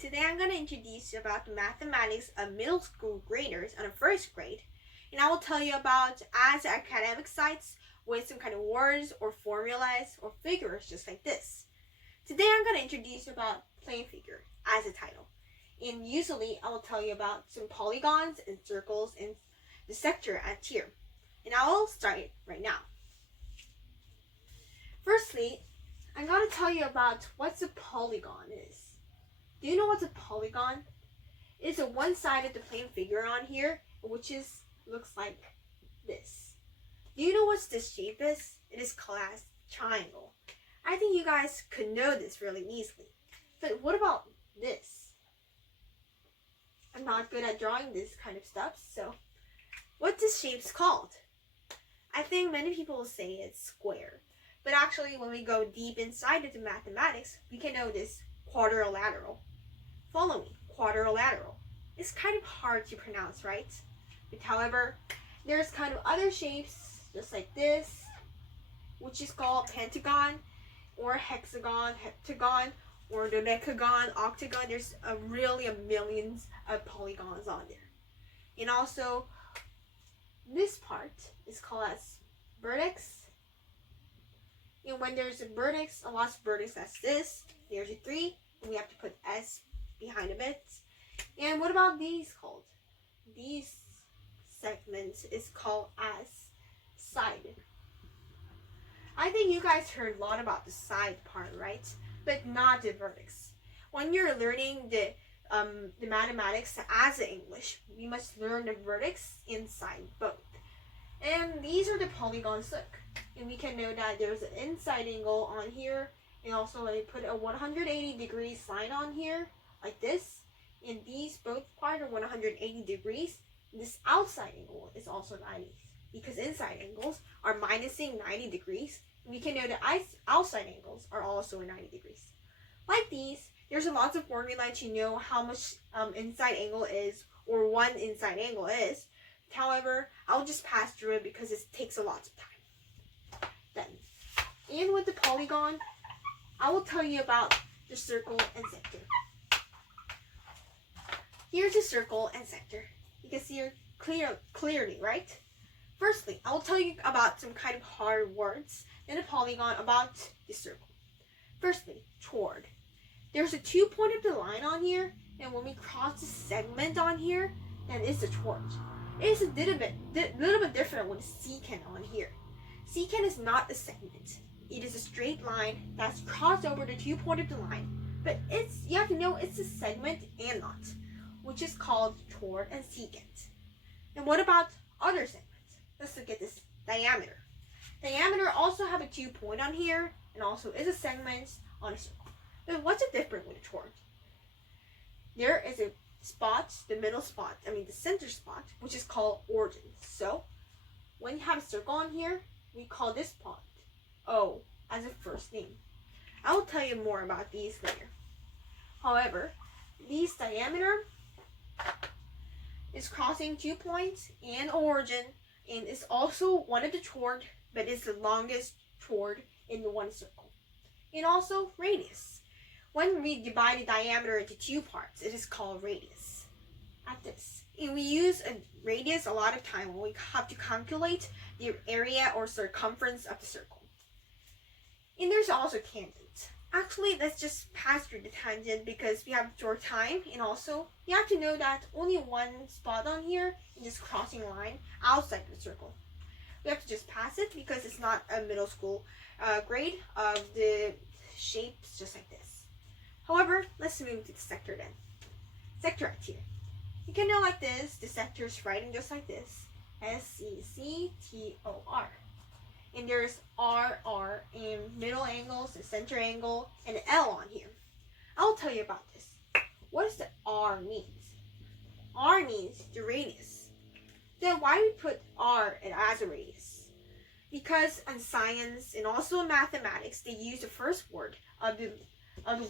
Today I'm going to introduce you about the mathematics of middle school graders on the first grade, and I will tell you about as academic sites with some kind of words or formulas or figures just like this. Today I'm going to introduce you about plane figure as a title, and usually I will tell you about some polygons and circles and the sector at here, and I will start right now. Firstly, I'm going to tell you about what a polygon is. Do you know what's a polygon? It's a one-sided plane figure on here, which looks like this. Do you know what this shape is? It is called as triangle. I think you guys could know this really easily. But what about this? I'm not good at drawing this kind of stuff, so what this shape's called? I think many people will say it's square. But actually, when we go deep inside into mathematics, we can know this quadrilateral. Follow me, quadrilateral. It's kind of hard to pronounce, right? But however, there's kind of other shapes, just like this, which is called pentagon, or hexagon, heptagon, or dodecagon, octagon. There's really millions of polygons on there. And also, this part is called as vertex. And when there's a vertex, a lot of vertex that's this, there's a 3, and we have to put S behind a bit. And what about these called? These segments is called as side. I think you guys heard a lot about the side part, right? But not the vertex. When you're learning the mathematics as English, we must learn the vertex inside both. And these are the polygons, look. And we can know that there's an inside angle on here. And also I put a 180 degrees line on here, like this. And these both parts are 180 degrees. This outside angle is also 90, because inside angles are minusing 90 degrees. And we can know that outside angles are also 90 degrees. Like these, there's a lot of formula to know how much inside angle is, or one inside angle is. However, I'll just pass through it because it takes a lot of time. Then, and with the polygon, I will tell you about the circle and sector. Here's the circle and sector. You can see it clearly, right? Firstly, I will tell you about some kind of hard words in a polygon about the circle. Firstly, toward. There's a 2-pointed line on here, and when we cross the segment on here, then it's a toward. It is a little bit different with secant on here. Secant is not a segment. It is a straight line that's crossed over the 2-pointed line, but you have to know it's a segment and not, which is called toward and secant. And what about other segments? Let's look at this diameter. Diameter also have a 2-point on here, and also is a segment on a circle. But what's the difference with a toward? There is a spot, the middle spot, the center spot, which is called origin. So, when you have a circle on here, we call this point O as a first name. I will tell you more about these later. However, these diameter is crossing 2 points and origin, and is also one of the toward, but it's the longest toward in the one circle. And also radius. When we divide the diameter into 2 parts, it is called radius. At this. And we use a radius a lot of time when we have to calculate the area or circumference of the circle. And there's also tangent. Actually, let's just pass through the tangent because we have short time, and also you have to know that only one spot on here is this crossing line outside the circle. We have to just pass it because it's not a middle school grade of the shapes just like this. However, let's move to the sector then. Sector right here. You can know like this, the sector is writing just like this. S-E-C-T-O-R. And there's R, and middle angles, the center angle, and an L on here. I'll tell you about this. What does the R means? R means the radius. Then why do we put R as a radius? Because in science and also in mathematics, they use the first word of the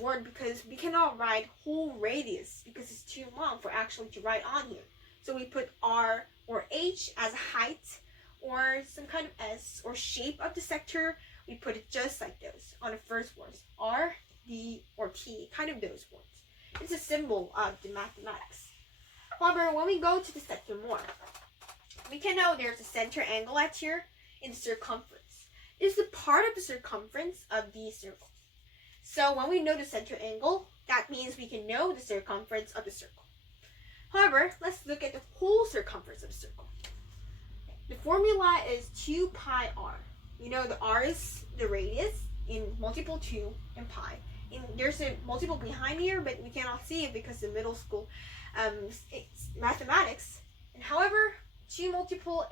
word because we cannot write whole radius because it's too long for actually to write on here. So we put R or H as height, or some kind of S or shape of the sector. We put it just like those on the first words. R, D, or T, kind of those words. It's a symbol of the mathematics. However, when we go to the section more, we can know there's a center angle at here in the circumference. It's the part of the circumference of these circles. So when we know the center angle, that means we can know the circumference of the circle. However, let's look at the whole circumference of the circle. The formula is 2 pi r. You know the r is the radius in multiple 2 and pi. And there's a multiple behind here, but we cannot see it because the middle school it's mathematics. And however, 2 multiple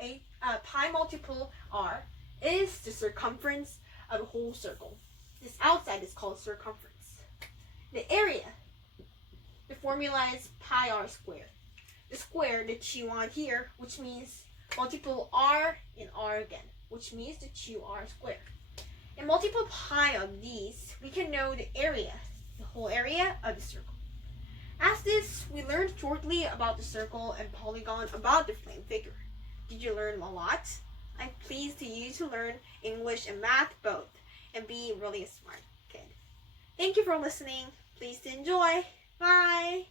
pi multiple r is the circumference of a whole circle. This outside is called circumference. The area, the formula is pi r squared. The square, the 2 on here, which means multiple r and r again, which means the 2r squared. And multiple pi of these, we can know the area, the whole area of the circle. As this, we learned shortly about the circle and polygon about the flame figure. Did you learn a lot? I'm pleased to you to learn English and math both and be really a smart kid. Thank you for listening. Please enjoy. Bye.